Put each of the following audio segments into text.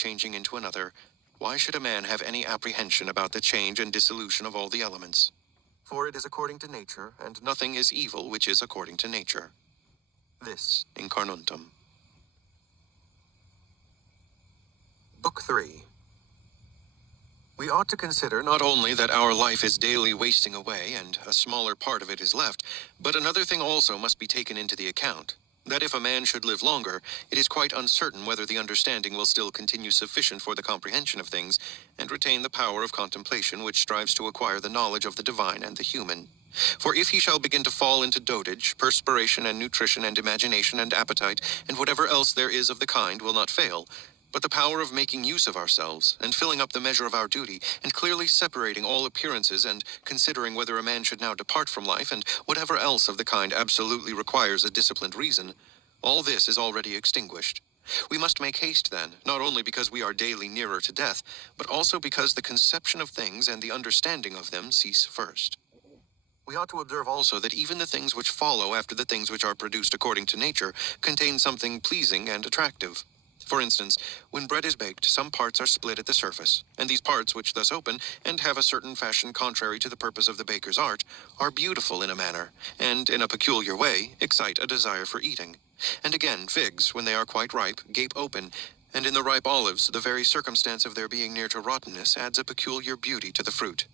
changing into another, why should a man have any apprehension about the change and dissolution of all the elements? For it is according to nature, and nothing is evil which is according to nature. This Incarnuntum. Book 3. We ought to consider not only that our life is daily wasting away, and a smaller part of it is left, but another thing also must be taken into the account, that if a man should live longer, it is quite uncertain whether the understanding will still continue sufficient for the comprehension of things, and retain the power of contemplation which strives to acquire the knowledge of the divine and the human. For if he shall begin to fall into dotage, perspiration and nutrition and imagination and appetite, and whatever else there is of the kind will not fail, but the power of making use of ourselves, and filling up the measure of our duty, and clearly separating all appearances, and considering whether a man should now depart from life, and whatever else of the kind absolutely requires a disciplined reason, all this is already extinguished. We must make haste then, not only because we are daily nearer to death, but also because the conception of things and the understanding of them cease first. We ought to observe also that even the things which follow after the things which are produced according to nature contain something pleasing and attractive. For instance, when bread is baked, some parts are split at the surface, and these parts, which thus open, and have a certain fashion contrary to the purpose of the baker's art, are beautiful in a manner, and in a peculiar way excite a desire for eating. And again, figs, when they are quite ripe, gape open, and in the ripe olives, the very circumstance of their being near to rottenness adds a peculiar beauty to the fruit.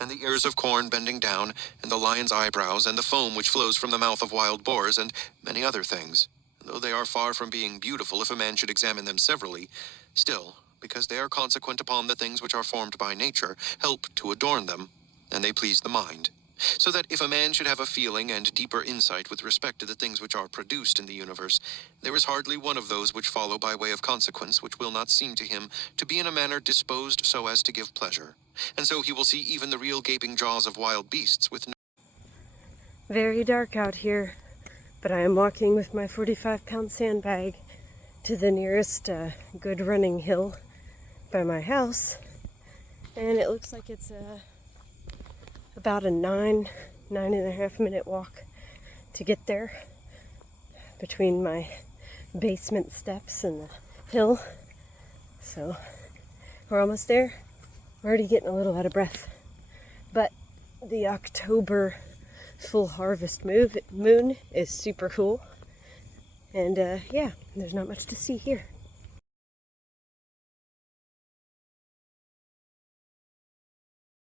And the ears of corn bending down, and the lion's eyebrows, and the foam which flows from the mouth of wild boars, and many other things. Though they are far from being beautiful if a man should examine them severally, still, because they are consequent upon the things which are formed by nature, help to adorn them, and they please the mind. So that if a man should have a feeling and deeper insight with respect to the things which are produced in the universe, there is hardly one of those which follow by way of consequence which will not seem to him to be in a manner disposed so as to give pleasure. And so he will see even the real gaping jaws of wild beasts with no... Very dark out here. But I am walking with my 45-pound sandbag to the nearest good running hill by my house. And it looks like it's about a 9.5 minute walk to get there between my basement steps and the hill. So we're almost there. We're already getting a little out of breath. But the October full harvest moon is super cool, and yeah, there's not much to see here.